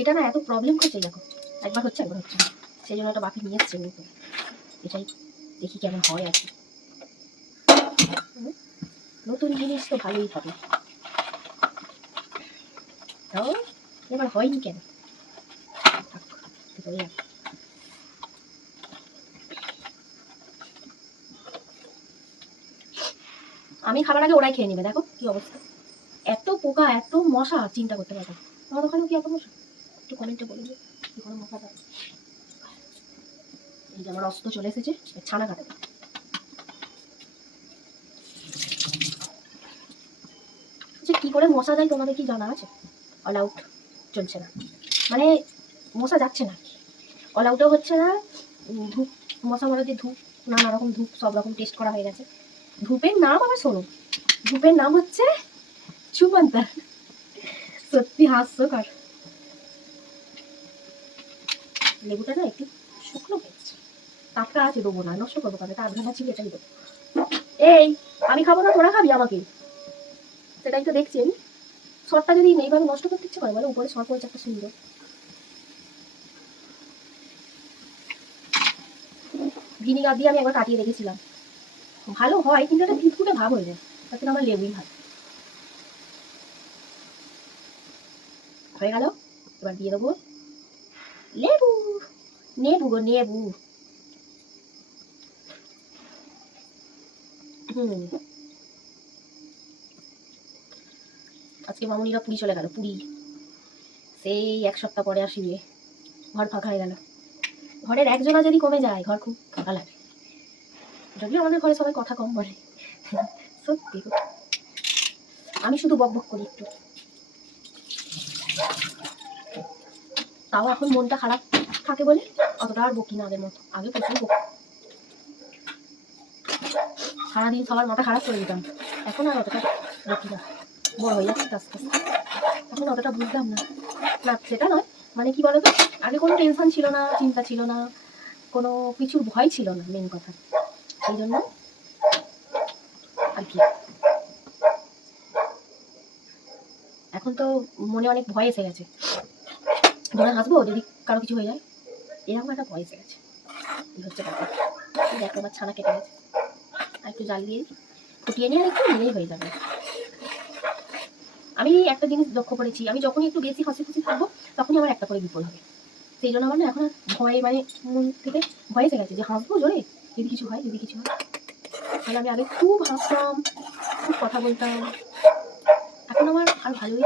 এটা না এত প্রবলেম করছে, দেখো একবার হচ্ছে একবার হচ্ছে, সেই জন্য একটা বাকি নিয়ে এসছে এটাই দেখি কেমন হয় আর কি। নতুন জিনিস তো ভালোই হবে। তাও এবার হয়নি কেন, আমি খাবার আগে ওরাই খেয়ে নেবে। দেখো কি অবস্থা, এত পোকা এত মশা চিন্তা করতে পারবো। তোমার ওখানে কি এত মশা? একটু কমেন্টে বলে দিও কি কোনো মশা থাকে। এই যে আমার অস্ত চলে এসেছে, ছানা কাটাবে। আচ্ছা কি করে মশা যায় তোমাদের কি জানা আছে? অল আউট চলছে না, মানে মশা যাচ্ছে না, অল আউটও হচ্ছে না। ধূপ মশা মারা যে ধূপ, নানা রকম ধূপ সব রকম টেস্ট করা হয়ে গেছে। ধূপের নাম আবার শোনো, ধূপের নাম হচ্ছে সুমন্তা। সত্যি হাস্যকর। লেবুটা না একটু শুকনো হয়েছে, টাটকা আছে, দেবো না, নষ্ট করবো কারণ এটা আধা ছিল, এটাই দেবো। এই আমি খাবো না, তোরা খাবি আমাকে, সেটাই তো দেখছি আমি। শর্টটা যদি এইভাবে নষ্ট করতে ইচ্ছে করে বলো, উপরে শর্ট করেছে একটা সুন্দর। ভিনিগার দিয়ে আমি একবার কাটিয়ে রেখেছিলাম, ভালো হয় কিন্তু একটা ফুটফুটে ভাব হয়ে যায়, তাতে আমার লেবুই ভালো হয়ে গেল। এবার দিয়ে দেবো লেবু, নেবু গো নেবু। আজকে মামুনিরা পুরী চলে গেল, পুরী সেই 1 সপ্তাহ পরে আসিবে। ঘর ফাঁকা হয়ে গেল, ঘরের একজনা যদি কমে যায় ঘর খুব ফাঁকা লাগে। যদিও আমাদের ঘরে সবাই কথা কম বলে, সত্যি আমি শুধু বক বক করি একটু। তাও এখন মনটা খারাপ থাকে বলে অতটা আর বকি না আগের মতো, আগে প্রচুর বক, সারাদিন সবার মাথা খারাপ করে দিতাম। এখন আর অতটা বকি না, বড় হয়ে যাচ্ছে আস্তে আস্তে, এখন অতটা বুঝলাম না। না সেটা নয়, মানে কি বলতো, আগে কোনো টেনশন ছিল না, চিন্তা ছিল না, কোনো কিছুর ভয় ছিল না, মেন কথা সেই জন্য আর কি। এখন তো মনে অনেক ভয় এসে গেছে, ধরে হাসবো যদি কারো কিছু হয়ে যায়, এরকম একটা ভয় এসে গেছে। এই হচ্ছে ব্যাপার। দেখো আমার ছানা কেটে গেছে, আর একটু জাল দিয়ে ফুটিয়ে নিয়ে আর একটু নিলেই হয়ে যাবে। আমি একটা জিনিস লক্ষ্য করেছি, আমি যখনই একটু বেশি হাসি খুশি থাকবো তখনই আমার একটা করে বিপদ হবে। সেই জন্য আমার না এখন ভয়, মানে মন থেকে ভয় এসে গেছে যে হাসবো জোরে যদি কিছু হয়, যদি কিছু হয়। তাহলে আমি আগে খুব হাসতাম, খুব কথা বলতাম, এখন আমার আর ভালোই